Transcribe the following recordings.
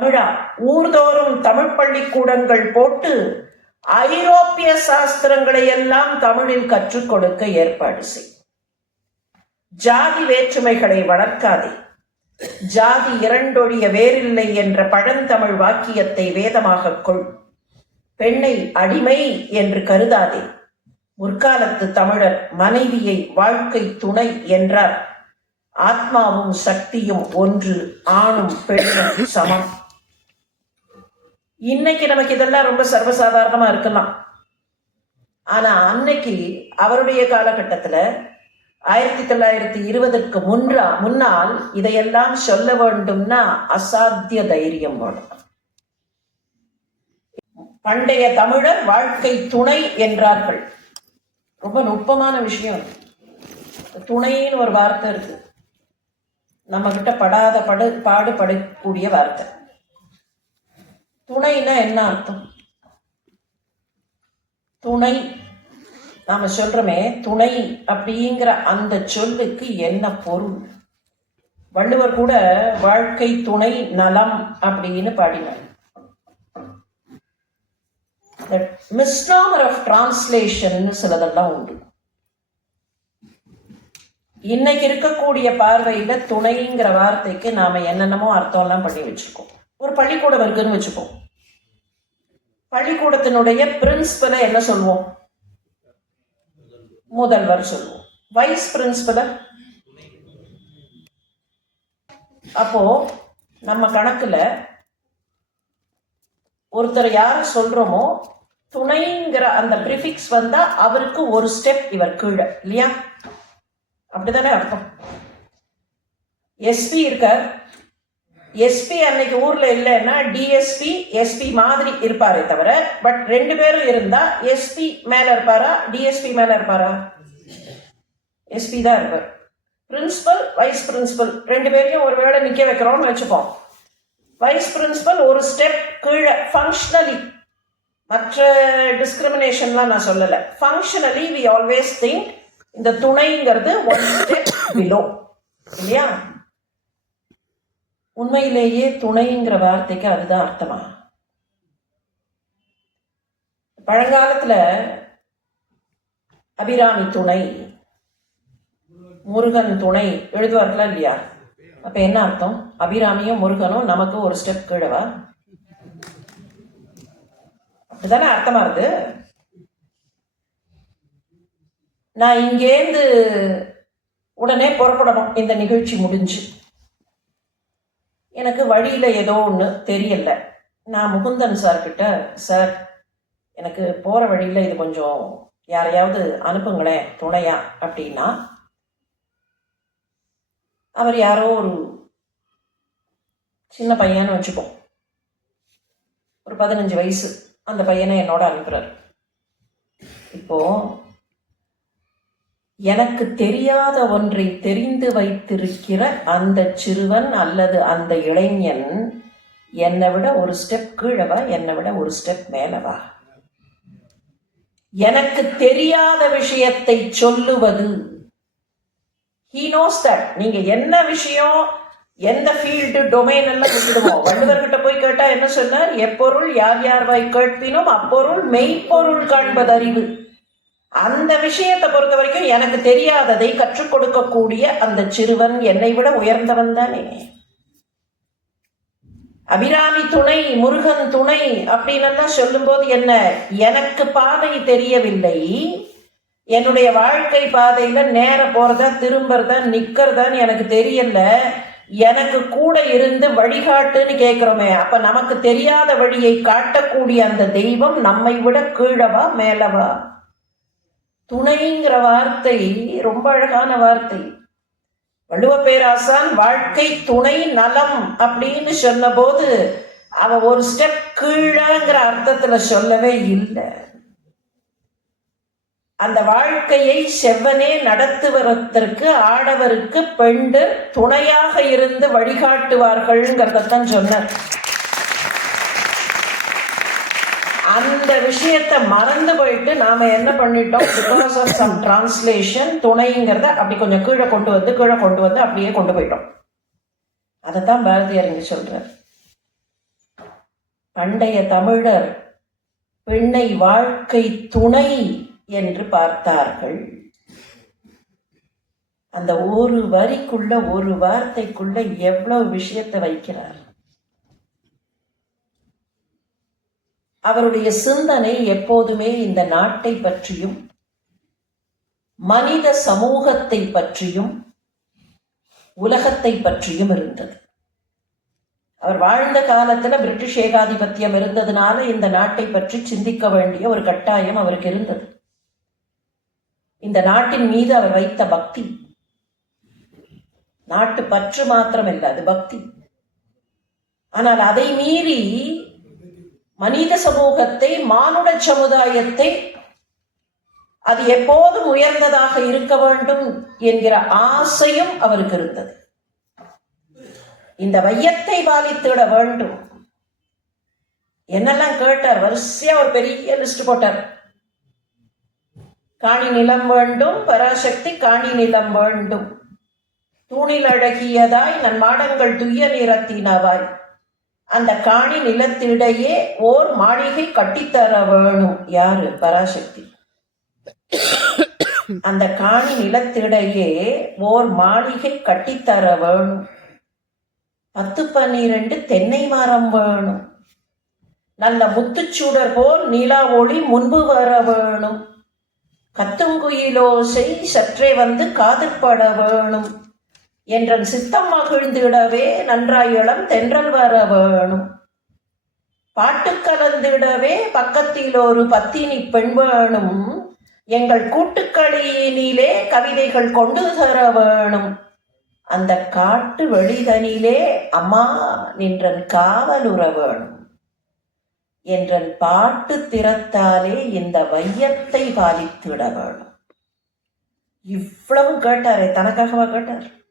தமிழா ஊர்தோறும் தமிழ் பள்ளிக்கூடங்கள் போட்டு ஐரோப்பிய சாஸ்திரங்களை எல்லாம் தமிழில் கற்றுக் கொடுக்க ஏற்பாடு செய். ஜாதி வேற்றுமைகளை வளர்க்காதே. ஜாதி இரண்டொழிய வேறில்லை என்ற பழந்தமிழ் வாக்கியத்தை வேதமாக கொள். பெண்ணை அடிமை என்று கருதாதே. முற்காலத்து தமிழர் மனைவியை வாழ்க்கை துணை என்றார். ஆத்மாவும் சக்தியும் ஒன்று ஆணும் பெண்ணும் சமம். இன்னைக்கு நமக்கு இதெல்லாம் ரொம்ப சர்வசாதாரணமா இருக்கலாம். ஆனா அன்னைக்கு அவருடைய காலகட்டத்துல ஆயிரத்தி தொள்ளாயிரத்தி இருபதுக்கு முன்றா முன்னால் இதையெல்லாம் சொல்ல வேண்டும்னா அசாத்திய தைரியம் வேணும். பண்டைய தமிழர் வாழ்க்கை துணை என்றார்கள். ரொம்ப நுட்பமான விஷயம். துணைன்னு ஒரு வார்த்தை இருக்கு. நம்ம கிட்ட படாத படு பாடுபடக்கூடிய வார்த்தை. துணைனா என்ன அர்த்தம்? துணை நாம சொல்றோமே துணை அப்படிங்கிற அந்த சொல்லுக்கு என்ன பொருள்? வள்ளுவர் கூட வாழ்க்கை துணை நலம் அப்படின்னு பாடினார். மிஸ்னாமர் ஆஃப் டிரான்ஸ்லேஷன் சிலதெல்லாம் உண்டு. இன்னைக்கு இருக்கக்கூடிய பார்வையில துணைங்கிற வார்த்தைக்கு நாம என்னென்னமோ அர்த்தம்லாம் பண்ணி வச்சிருக்கோம். ஒரு பள்ளிக்கூடம் இருக்குன்னு வச்சுப்போம். பள்ளிக்கூடத்தினுடைய பிரின்சிபலை என்ன சொல்லுவோம்? முதல்வர் சொல்லுவோம். வைஸ் பிரின்சிபல அப்போ நம்ம கணக்குல ஒருத்தர் யார் சொல்றோமோ துணைங்கிற அந்த ப்ரிஃபிக்ஸ் வந்தா அவருக்கு ஒரு ஸ்டெப் இவர் கீழே இல்லையா? அப்படிதானே அர்த்தம். எஸ்பி இருக்கார். எஸ்பி அன்னைக்கு ஊர்ல இல்லைன்னா டிஎஸ்பி எஸ்பி மாதிரி இருப்பாரே தவிர பட் ரெண்டு பேரும் இருந்தா எஸ்பி மேல இருப்பாரா டிஎஸ்பி மேல இருப்பாரா? எஸ்பி தான் இருப்பார். பிரின்சிபல் வைஸ் பிரின்சிபல் ரெண்டு பேரையும் ஒரு வேளை நிக்க வைக்கிறோம்னு வச்சுப்போம். வைஸ் பிரின்சிபல் ஒரு ஸ்டெப் கீழே ஃபங்க்ஷனலி மற்ற டிஸ்கிரிமினேஷன்லாம் நான் சொல்லலை. ஃபங்க்ஷனலி வி ஆல்வேஸ் திங்க் இந்த துணைங்கிறது ஒன் ஸ்டெப் பிலோ இல்லையா? உண்மையிலேயே துணைங்கிற வார்த்தைக்கு அதுதான் அர்த்தமா? பழங்காலத்தில் அபிராமி துணை முருகன் துணை எழுதுவார்களா இல்லையா? அப்ப என்ன அர்த்தம்? அபிராமியும் முருகனும் நமக்கு ஒரு ஸ்டெப் கீழவா? அப்படிதானே அர்த்தமா இருக்கு? நான் இங்கேருந்து உடனே புறப்படணும். இந்த நிகழ்ச்சி முடிஞ்சு. எனக்கு வழியில் ஏதோ ஒன்று தெரியல. நான் முகுந்தன் சார்கிட்ட சார் எனக்கு போகிற வழியில் இது கொஞ்சம் யாரையாவது அனுப்புங்களேன் துணையா அப்படின்னா அவர் யாரோ ஒரு சின்ன பையன்னு வச்சுப்போம் ஒரு பதினஞ்சு வயசு. அந்த பையனை என்னோட அனுப்புகிறார் இப்போது எனக்கு தெரியாத ஒன்றை தெரிந்து வைத்திருக்கிற அந்த சிறுவன் அல்லது அந்த இளைஞன் என்னை விட ஒரு ஸ்டெப் கீழவா என்னை விட ஒரு ஸ்டெப் மேலவா? எனக்கு தெரியாத விஷயத்தை சொல்லுவது. ஹீ நோஸ் தட் நீங்க என்ன விஷயம் எந்த ஃபீல்டு டொமைன் எல்லாம் விட்டுடுவோம். வள்ளுவர்கிட்ட போய் கேட்டா என்ன சொன்னார்? எப்பொருள் யார் யார் வாய் கேட்பினும் அப்பொருள் மெய்ப்பொருள் காண்பது அறிவு அந்த விஷயத்தை பொறுத்த வரைக்கும் எனக்கு தெரியாததை கற்றுக் கொடுக்கக்கூடிய அந்த சிறுவன் என்னை விட உயர்ந்தவன் தானே. அபிராமி துணை முருகன் துணை அப்படின்னு சொல்லும்போது என்ன? எனக்கு பாதை தெரியவில்லை. என்னுடைய வாழ்க்கை பாதையில நேர போறதா திரும்புறதா நிக்கிறதான்னு எனக்கு தெரியல. எனக்கு கூட இருந்து வழிகாட்டுன்னு கேட்கிறோமே அப்ப நமக்கு தெரியாத வழியை காட்டக்கூடிய அந்த தெய்வம் நம்மை விட கீழவா மேலவா? துணைங்கிற வார்த்தை ரொம்ப அழகான வார்த்தை. வள்ளுவ பேராசான் வாழ்க்கை துணை நலம் அப்படின்னு சொன்னபோது அவ ஒரு ஸ்டெப் கீழங்கிற அர்த்தத்துல சொல்லவே இல்லை. அந்த வாழ்க்கையை செவ்வனே நடத்துவதற்கு ஆடவருக்கு பெண்டு துணையாக இருந்து வழிகாட்டுவார்கள்ங்கிறதான் சொன்னார். அந்த விஷயத்தை மறந்து போயிட்டு நாம என்ன பண்ணிட்டோம்? பிகாஸ் ஆஃப் சம் டிரான்ஸ்லேஷன் துணைங்கிறத அப்படி கொஞ்சம் கீழே கொண்டு வந்து கீழே கொண்டு வந்து அப்படியே கொண்டு போயிட்டோம். அதைத்தான் பாரதியார் இங்க சொல்றார். பண்டைய தமிழர் பெண்ணை வாழ்க்கை துணை என்று பார்த்தார்கள். அந்த ஒரு வரிக்குள்ள ஒரு வார்த்தைக்குள்ள எவ்வளவு விஷயத்தை வைக்கிறார்? அவருடைய சிந்தனை எப்போதுமே இந்த நாட்டை பற்றியும் மனித சமூகத்தை பற்றியும் உலகத்தை பற்றியும் இருந்தது. அவர் வாழ்ந்த காலத்துல பிரிட்டிஷ் ஏகாதிபத்தியம் இருந்ததுனால இந்த நாட்டை பற்றி சிந்திக்க வேண்டிய ஒரு கட்டாயம் அவருக்கு இருந்தது. இந்த நாட்டின் மீது அவர் வைத்த பக்தி நாட்டு பற்று மாத்திரம் இல்லை அது பக்தி. ஆனால் அதை மீறி மனித சமூகத்தை மானுட சமுதாயத்தை அது எப்போதும் உயர்ந்ததாக இருக்க வேண்டும் என்கிற ஆசையும் அவருக்கு இருந்தது. இந்த வையத்தை பாதித்துவிட வேண்டும். என்னெல்லாம் கேட்டார்? வரிசையா ஒரு பெரிய லிஸ்ட் போட்டார். காணி நிலம் வேண்டும் பராசக்தி காணி நிலம் வேண்டும். தூணில் அழகியதாய் நன் மாடங்கள் துய்ய நிறத்தினவாய். அந்த காணி நிலத்திடையே ஓர் மாளிகை கட்டித்தர வேணும் யாரு? பராசக்தி. அந்த காணி நிலத்திடையே ஓர் மாளிகை கட்டித்தர வேணும் பத்து பன்னிரண்டு தென்னை மரம் வேணும். நல்ல முத்துச்சூடர் போல் நிலா ஒளி முன்பு வர வேணும் கத்துங்குயிலோசை சற்றே வந்து காதற்பட வேணும். என்றன் சித்தம் மகிழ்ந்திடவே நன்றாய் இளம் தென்றல் வர வேணும். பாட்டு கலந்திடவே பக்கத்தில் ஒரு பத்தினி பெண் வேணும். எங்கள் கூட்டுக்களியினிலே கவிதைகள் கொண்டு தர வேணும். அந்த காட்டு வெளிதனிலே அம்மா நின்றன் காவலுற வேணும். என்றன் பாட்டு திறத்தாலே இந்த வையத்தை பாலித்திட வேணும். இவ்வளவு கேட்டாரே தனக்காகவா கேட்டார்?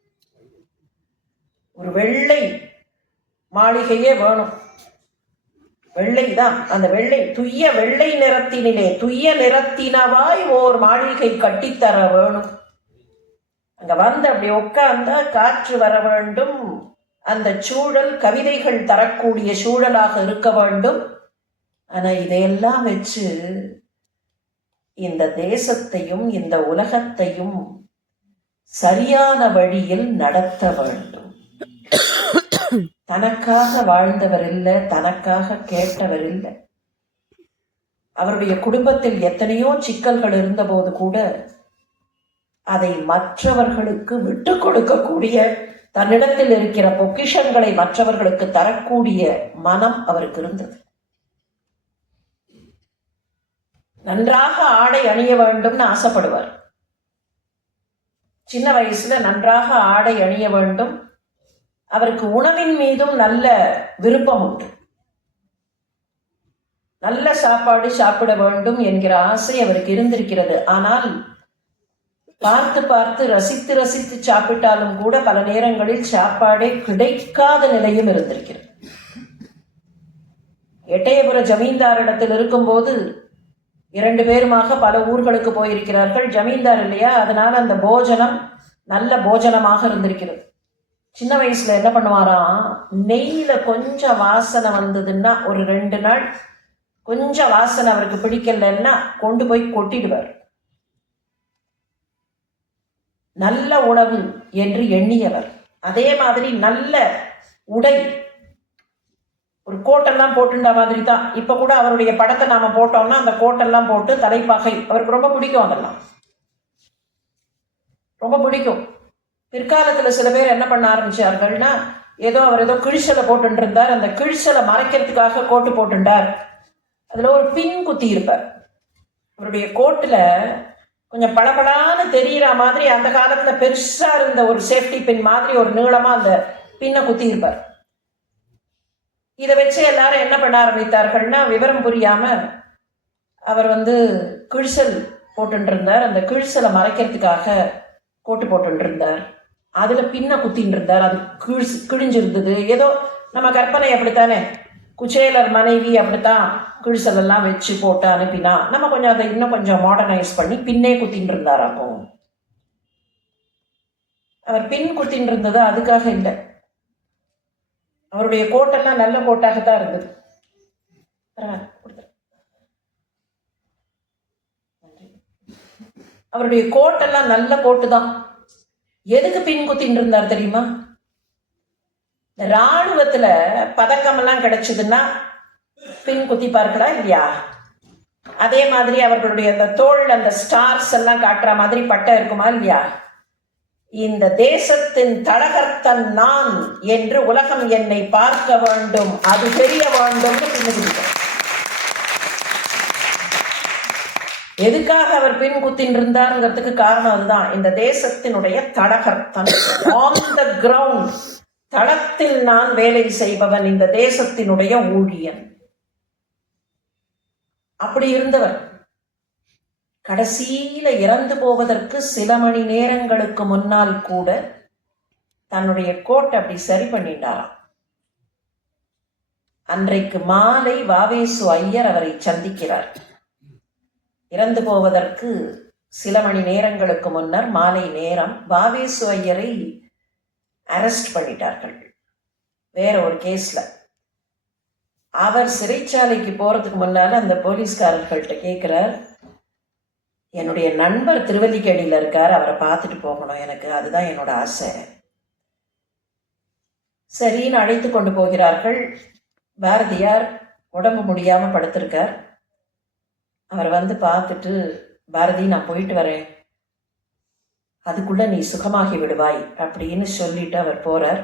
ஒரு வெள்ளை மாளிகையே வேணும். வெள்ளை தான் அந்த வெள்ளை துய்ய வெள்ளை நிறத்தினிலே துய்ய நிறத்தினவாய் ஓர் மாளிகை கட்டித்தர வேணும். அங்க வந்து அப்படி உட்கார்ந்தா காற்று வர வேண்டும். அந்த சூழல் கவிதைகள் தரக்கூடிய சூழலாக இருக்க வேண்டும். ஆனா இதையெல்லாம் வச்சு இந்த தேசத்தையும் இந்த உலகத்தையும் சரியான வழியில் நடத்த வேண்டும். தனக்காக வாழ்ந்தவர் இல்லை தனக்காக கேட்டவர் இல்லை அவருடைய குடும்பத்தில் எத்தனையோ சிக்கல்கள் இருந்தபோது கூட அதை மற்றவர்களுக்கு விட்டு கொடுக்கக்கூடிய தன்னிடத்தில் இருக்கிற பொக்கிஷங்களை மற்றவர்களுக்கு தரக்கூடிய மனம் அவருக்கு இருந்தது. நன்றாக ஆடை அணிய வேண்டும்னு ஆசைப்படுவார். சின்ன வயசுல நன்றாக ஆடை அணிய வேண்டும். அவருக்கு உணவின் மீதும் நல்ல விருப்பம் உண்டு. நல்ல சாப்பாடு சாப்பிட வேண்டும் என்கிற ஆசை அவருக்கு இருந்திருக்கிறது. ஆனால் பார்த்து பார்த்து ரசித்து ரசித்து சாப்பிட்டாலும் கூட பல நேரங்களில் சாப்பாடே கிடைக்காத நிலையும் இருந்திருக்கிறது. எட்டயபுர ஜமீன்தாரிடத்தில் இருக்கும்போது இரண்டு பேருமாக பல ஊர்களுக்கு போயிருக்கிறார்கள். ஜமீன்தார் இல்லையா? அதனால் அந்த போஜனம் நல்ல போஜனமாக இருந்திருக்கிறது. சின்ன வயசுல என்ன பண்ணுவாராம்? நெய்யில கொஞ்சம் வாசனை வந்ததுன்னா ஒரு ரெண்டு நாள் கொஞ்சம் வாசனை அவருக்கு பிடிக்கலன்னா கொண்டு போய் கொட்டிடுவார். நல்ல உணவு என்று எண்ணியவர். அதே மாதிரி நல்ல உடை. ஒரு கோட்டெல்லாம் போட்டுண்ட மாதிரி தான் இப்போ கூட அவருடைய படத்தை நாம போட்டோம்னா அந்த கோட்டெல்லாம் போட்டு தலைப்பாகை. அவருக்கு ரொம்ப பிடிக்கும் அதெல்லாம். ரொம்ப பிடிக்கும். பிற்காலத்தில் சில பேர் என்ன பண்ண ஆரம்பிச்சார்கள்னா ஏதோ அவர் ஏதோ கிழிச்சலை போட்டுருந்தார் அந்த கிழிச்சலை மறைக்கிறதுக்காக கோட்டு போட்டுண்டார். அதில் ஒரு பின் குத்தி இருப்பார். அவருடைய கோட்டில் கொஞ்சம் பளபளான்னு தெரியிற மாதிரி அந்த காலத்தில் பெருசாக இருந்த ஒரு சேஃப்டி பின் மாதிரி ஒரு நீளமாக அந்த பின்னை குத்தி இருப்பார். இதை வச்சு எல்லாரும் என்ன பண்ண ஆரம்பித்தார்கள்னா விவரம் புரியாம அவர் வந்து கிழிசல் போட்டுருந்தார் அந்த கிழிசலை மறைக்கிறதுக்காக கோட்டு போட்டுருந்தார் இருந்தார் அதுல பின்ன குத்தின்னு இருந்தார். அது கிழிச்சு கிழிஞ்சிருந்தது. ஏதோ நம்ம கற்பனை அப்படித்தானே? குச்சேலர் மனைவி அப்படித்தான் கிழிசலெல்லாம் வச்சு போட்டு அனுப்பினா நம்ம கொஞ்சம் அதை இன்னும் கொஞ்சம் மாடர்னைஸ் பண்ணி பின்னே குத்தின்னு இருந்தார் அப்போ. அவர் பின் குத்தின்னு இருந்தது அதுக்காக இல்லை. அவருடைய கோட்டெல்லாம் நல்ல கோட்டாகத்தான் இருந்தது. அவருடைய கோட்டெல்லாம் நல்ல கோட்டு தான். எதுக்கு பின் குத்தின்னு இருந்தார் தெரியுமா? ராணுவத்துல பதக்கம் எல்லாம் கிடைச்சதுன்னா பின் குத்திப்பார்களா இல்லையா? அதே மாதிரி அவர்களுடைய அந்த தோல் அந்த ஸ்டார்ஸ் எல்லாம் காட்டுற மாதிரி பட்டம் இருக்குமா இல்லையா? இந்த தேசத்தின் தலகர்த்தன் நான் என்று உலகம் என்னை பார்க்க வேண்டும் அது தெரிய வேண்டும் எதுக்காக அவர் பின் குத்தின் இருந்தாருங்கிறதுக்கு காரணம் அதுதான். இந்த தேசத்தினுடைய தடகர்த்தன் ஆன் த கிரவுண்ட் தளத்தில் நான் வேலை செய்பவன் இந்த தேசத்தினுடைய ஊழியன். அப்படி இருந்தவர். கடைசியில இறந்து போவதற்கு சில மணி நேரங்களுக்கு முன்னால் கூட தன்னுடைய கோட்டை அப்படி சரி பண்ணிட்டாராம் அன்றைக்கு மாலை வாவேசு ஐயர் அவரை சந்திக்கிறார். இறந்து போவதற்கு சில மணி நேரங்களுக்கு முன்னர் மாலை நேரம் வாவேசு ஐயரை அரெஸ்ட் பண்ணிட்டார்கள். வேற ஒரு கேஸில். அவர் சிறைச்சாலைக்கு போகிறதுக்கு முன்னால அந்த போலீஸ்காரர்கள்ட்ட கேட்குறார் என்னுடைய நண்பர் திருவல்லிக்கேணியில் இருக்கார் அவரை பார்த்துட்டு போகணும் எனக்கு அதுதான் என்னோட ஆசை. சரின்னு அழைத்து கொண்டு போகிறார்கள். பாரதியார் உடம்பு முடியாமல் படுத்திருக்கார். அவர் வந்து பார்த்துட்டு பாரதி நான் போயிட்டு வரேன். அதுக்குள்ள நீ சுகமாகி விடுவாய் அப்படின்னு சொல்லிட்டு அவர் போறார்.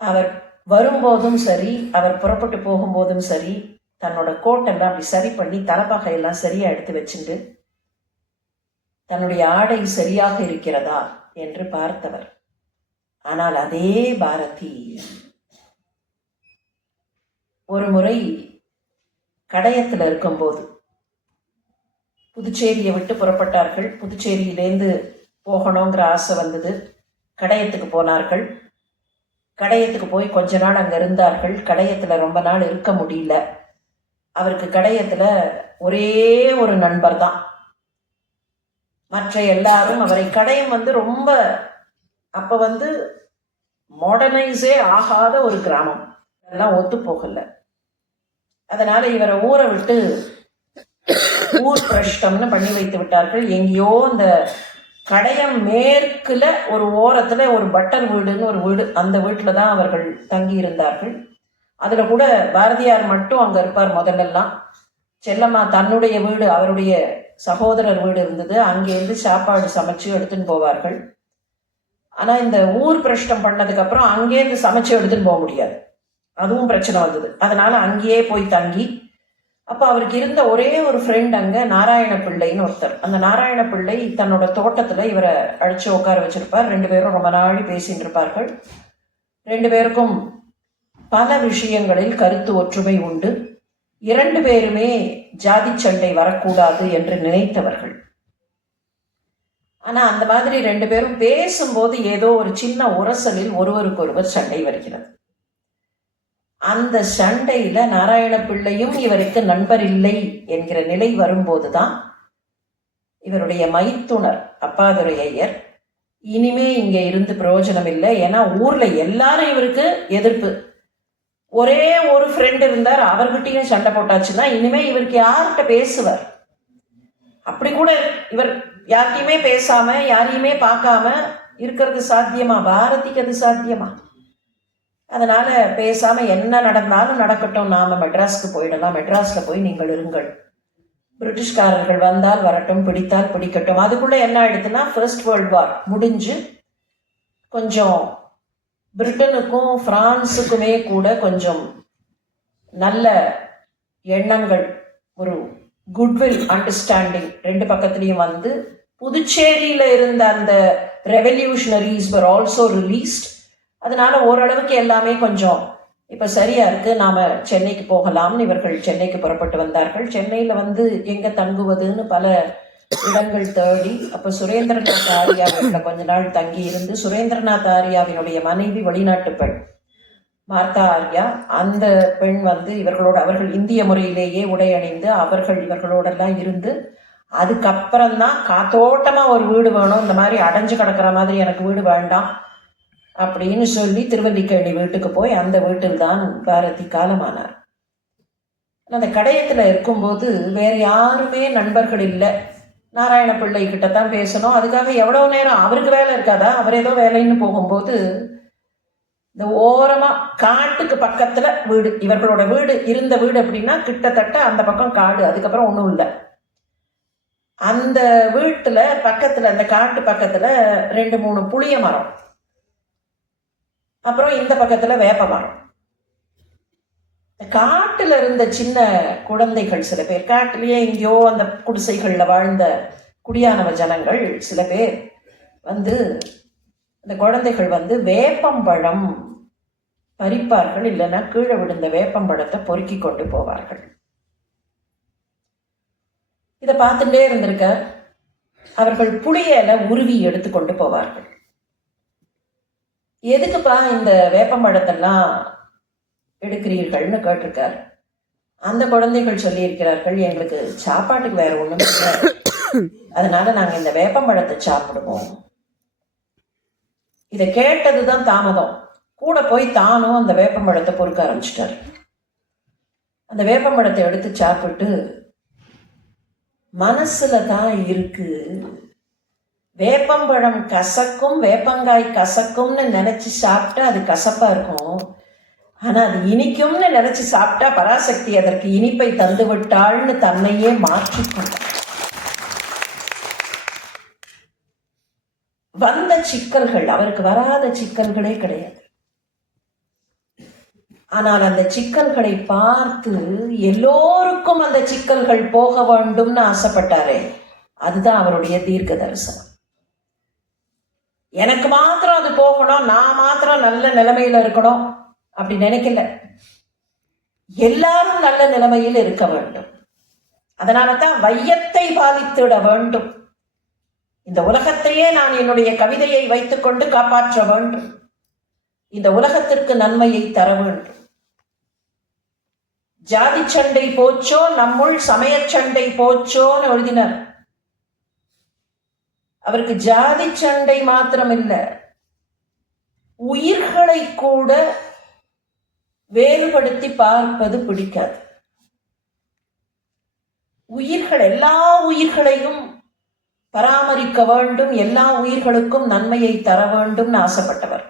அவர் வரும்போதும் சரி அவர் புறப்பட்டு போகும்போதும் சரி தன்னோட கோட்டெல்லாம் அப்படி சரி பண்ணி தலைப்பகையெல்லாம் சரியா எடுத்து வச்சுட்டு தன்னுடைய ஆடை சரியாக இருக்கிறதா என்று பார்த்தவர். ஆனால் அதே பாரதி ஒரு முறை கடையத்தில் இருக்கும்போது புதுச்சேரியை விட்டு புறப்பட்டார்கள். புதுச்சேரியிலேருந்து போகணுங்கிற ஆசை வந்தது. கடையத்துக்கு போனார்கள். கடையத்துக்கு போய் கொஞ்ச நாள் அங்கே இருந்தார்கள். கடையத்தில் ரொம்ப நாள் இருக்க முடியல. அவருக்கு கடையத்தில் ஒரே ஒரு நண்பர் தான். மற்ற எல்லாரும் அவரை கடையம் வந்து ரொம்ப அப்போ வந்து மாடர்னைஸே ஆகாத ஒரு கிராமம். எல்லாம் ஒத்து போகலை. அதனால இவரை ஊரை விட்டு ஊர் பிரஷ்டம்னு பண்ணி வைத்து விட்டார்கள். எங்கேயோ அந்த கடையம் மேற்குல ஒரு ஓரத்துல ஒரு பட்டர் வீடுன்னு ஒரு வீடு அந்த வீட்டில் தான் அவர்கள் தங்கி இருந்தார்கள். அதில் கூட பாரதியார் மட்டும் அங்கே இருப்பார் முதல்லலாம் செல்லம்மா தன்னுடைய வீடு அவருடைய சகோதரர் வீடு இருந்தது. அங்கேருந்து சாப்பாடு சமைச்சு எடுத்துன்னு போவார்கள். ஆனால் இந்த ஊர் பிரஷ்டம் பண்ணதுக்கப்புறம் அங்கேருந்து சமைச்சு எடுத்துன்னு போக முடியாது. அதுவும் பிரச்சனை வந்தது. அதனால அங்கேயே போய் தங்கி அப்போ அவருக்கு இருந்த ஒரே ஒரு ஃப்ரெண்ட் அங்க நாராயண பிள்ளைன்னு ஒருத்தர். அந்த நாராயண பிள்ளை தன்னோட தோட்டத்துல இவரை அழைச்சு உட்கார வச்சிருப்பார். ரெண்டு பேரும் ரொம்ப நாளி பேசிட்டு இருப்பார்கள். ரெண்டு பேருக்கும் பல விஷயங்களில் கருத்து ஒற்றுமை உண்டு. இரண்டு பேருமே ஜாதி சண்டை வரக்கூடாது என்று நினைத்தவர்கள். ஆனா அந்த மாதிரி ரெண்டு பேரும் பேசும்போது ஏதோ ஒரு சின்ன உரசலில் ஒருவருக்கொருவர் சண்டை வருகிறது. அந்த சண்டையில நாராயண பிள்ளையும் இவருக்கு நண்பர் இல்லை என்கிற நிலை வரும்போதுதான் இவருடைய மைத்துனர் அப்பாதுரை ஐயர் இனிமே இங்க இருந்து பிரயோஜனம் இல்லை. ஏன்னா ஊர்ல எல்லாரும் இவருக்கு எதிர்ப்பு. ஒரே ஒரு ஃப்ரெண்ட் இருந்தார் அவர்கிட்டயும் சண்டை போட்டாச்சுன்னா இனிமே இவருக்கு யார்கிட்ட பேசுவார்? அப்படி கூட இவர் யார்கிட்டயுமே பேசாம யாரையுமே பார்க்காம இருக்கிறது சாத்தியமா? பாரதிக்கு அது சாத்தியமா? அதனால் பேசாமல் என்ன நடந்தாலும் நடக்கட்டும். நாம் மெட்ராஸ்க்கு போயிடலாம். மெட்ராஸில் போய் நீங்கள் இருங்கள். பிரிட்டிஷ்காரர்கள் வந்தால் வரட்டும். பிடித்தால் பிடிக்கட்டும். அதுக்குள்ளே என்ன ஆயிடுதுன்னா ஃபர்ஸ்ட் வேர்ல்ட் வார் முடிஞ்சு கொஞ்சம் பிரிட்டனுக்கும் ஃப்ரான்ஸுக்குமே கூட கொஞ்சம் நல்ல எண்ணங்கள் ஒரு குட்வில் அண்டர்ஸ்டாண்டிங் ரெண்டு பக்கத்துலேயும் வந்து புதுச்சேரியில் இருந்த அந்த ரெவல்யூஷனரிஸ் வர் ஆல்சோ ரிலீஸ்ட் அதனால ஓரளவுக்கு எல்லாமே கொஞ்சம் இப்ப சரியா இருக்கு. நாம சென்னைக்கு போகலாம்னு இவர்கள் சென்னைக்கு புறப்பட்டு வந்தார்கள். சென்னையில வந்து எங்க தங்குவதுன்னு பல இடங்கள் தேடி அப்ப சுரேந்திரநாத் ஆரியா கொஞ்ச நாள் தங்கி இருந்து சுரேந்திரநாத் ஆரியாவினுடைய மனைவி வெளிநாட்டு பெண் மார்த்தா ஆர்யா அந்த பெண் வந்து இவர்களோட அவர்கள் இந்திய முறையிலேயே உடை அணிந்து அவர்கள் இவர்களோடெல்லாம் இருந்து அதுக்கப்புறம் தான் காத்தோட்டமா ஒரு வீடு வேணும். இந்த மாதிரி அடைஞ்சு கிடக்கிற மாதிரி எனக்கு வீடு வேண்டாம். அப்படின்னு சொல்லி திருவல்லிக்கேணி வீட்டுக்கு போய் அந்த வீட்டில் தான் பாரதி காலமானார். அந்த கடையத்தில் இருக்கும்போது வேற யாருமே நண்பர்கள் இல்லை. நாராயண பிள்ளை கிட்ட தான் பேசணும். அதுக்காக எவ்வளோ நேரம் அவருக்கு வேலை இருக்காதா? அவர் ஏதோ வேலைன்னு போகும்போது இந்த ஓரமாக காட்டுக்கு பக்கத்தில் வீடு. இவர்களோட வீடு இருந்த வீடு அப்படின்னா கிட்டத்தட்ட அந்த பக்கம் காடு அதுக்கப்புறம் ஒன்றும் இல்லை. அந்த வீட்டில் பக்கத்தில் அந்த காட்டு பக்கத்தில் ரெண்டு மூணு புளிய மரம். அப்புறம் இந்த பக்கத்தில் வேப்ப மரம் காட்டுல இருந்த சின்ன குழந்தைகள் சில பேர் காட்டுலயே எங்கேயோ அந்த குடிசைகள்ல வாழ்ந்த குடியானவ ஜனங்கள் சில பேர் வந்து அந்த குழந்தைகள் வந்து வேப்பம்பழம் பறிப்பார்கள் இல்லைன்னா கீழே விழுந்த வேப்பம்பழத்தை பொறுக்கி கொண்டு போவார்கள். இதை பார்த்துட்டே இருந்திருக்க அவர்கள் புளியலை உருவி எடுத்து கொண்டு போவார்கள். எதுக்குப்பா இந்த வேப்பம்பழத்தெல்லாம் எடுக்கிறீர்கள்னு கேட்டிருக்கார். அந்த குழந்தைகள் சொல்லியிருக்கிறார்கள் எங்களுக்கு சாப்பாட்டுக்கு வேற ஒன்றும் இல்லை. அதனால நாங்கள் இந்த வேப்பம்பழத்தை சாப்பிடுவோம். இதை கேட்டது தான் தாமதம். கூட போய் தானும் அந்த வேப்பம்பழத்தை பொறுக்க ஆரம்பிச்சிட்டார். அந்த வேப்பம்பழத்தை எடுத்து சாப்பிட்டு மனசுல தான் இருக்கு. வேப்பம்பழம் கசக்கும் வேப்பங்காய் கசக்கும்னு நினச்சி சாப்பிட்டா அது கசப்பாக இருக்கும். ஆனால் அது இனிக்கும்னு நினச்சி சாப்பிட்டா பராசக்தி அதற்கு இனிப்பை தந்து விட்டாள்னு தன்னையே மாற்றிக்கொண்டார் வந்த சிக்கல்கள் அவருக்கு வராத சிக்கல்களே கிடையாது. ஆனால் அந்த சிக்கல்களை பார்த்து எல்லோருக்கும் அந்த சிக்கல்கள் போக வேண்டும்னு ஆசைப்பட்டாரே. அதுதான் அவருடைய தீர்க்க தரிசனம் எனக்கு மாத்திரம் அது போகணும் நான் மாத்திரம் நல்ல நிலைமையில இருக்கணும் அப்படி நினைக்கல. எல்லாரும் நல்ல நிலைமையில் இருக்க வேண்டும். அதனால தான் வையத்தை பாதித்திட வேண்டும். இந்த உலகத்தையே நான் என்னுடைய கவிதையை வைத்துக்கொண்டு காப்பாற்ற வேண்டும். இந்த உலகத்திற்கு நன்மையை தர வேண்டும். ஜாதி சண்டை போச்சோ நம்முள் சமய சண்டை போச்சோன்னு எழுதினார். அவருக்கு ஜாதி சண்டை மாத்திரம் உயிர்களை கூட வேறுபடுத்தி பார்ப்பது பிடிக்காது. உயிர்கள் எல்லா உயிர்களையும் பராமரிக்க வேண்டும். எல்லா உயிர்களுக்கும் நன்மையை தர வேண்டும்னு ஆசைப்பட்டவர்.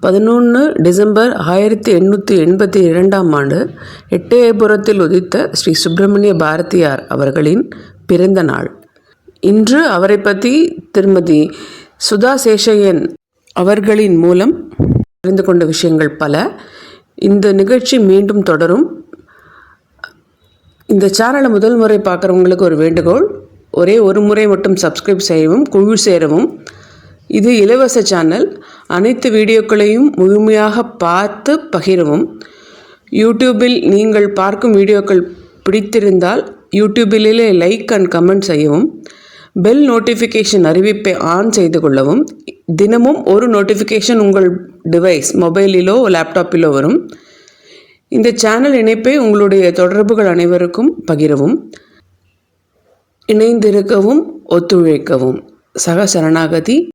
பதினொன்று டிசம்பர் ஆயிரத்தி எண்ணூற்றி எண்பத்தி இரண்டாம் ஆண்டு எட்டயபுரத்தில் உதித்த ஸ்ரீ சுப்பிரமணிய பாரதியார் அவர்களின் பிறந்த நாள். இன்று அவரை பற்றி திருமதி சுதா சேஷையன் அவர்களின் மூலம் அறிந்து கொண்ட விஷயங்கள் பல. இந்த நிகழ்ச்சி மீண்டும் தொடரும். இந்த சேனலை முதல் முறை பார்க்குறவங்களுக்கு ஒரு வேண்டுகோள். ஒரே ஒரு முறை மட்டும் சப்ஸ்கிரைப் செய்யவும் குழு சேரவும். இது இலவச சேனல் அனைத்து வீடியோக்களையும் முழுமையாக பார்த்து பகிரவும். யூடியூபில் நீங்கள் பார்க்கும் வீடியோக்கள் பிடித்திருந்தால் யூடியூபிலே லைக் அண்ட் கமெண்ட் செய்யவும் பெல் நோட்டிஃபிகேஷன் அறிவிப்பை ஆன் செய்து கொள்ளவும் தினமும் ஒரு நோட்டிஃபிகேஷன் உங்கள் டிவைஸ் மொபைலிலோ லேப்டாப்பிலோ வரும். இந்த சேனல் இணைப்பை உங்களுடைய தொடர்புகள் அனைவருக்கும் பகிரவும் இணைந்திருக்கவும் ஒத்துழைக்கவும். சக சரணாகதி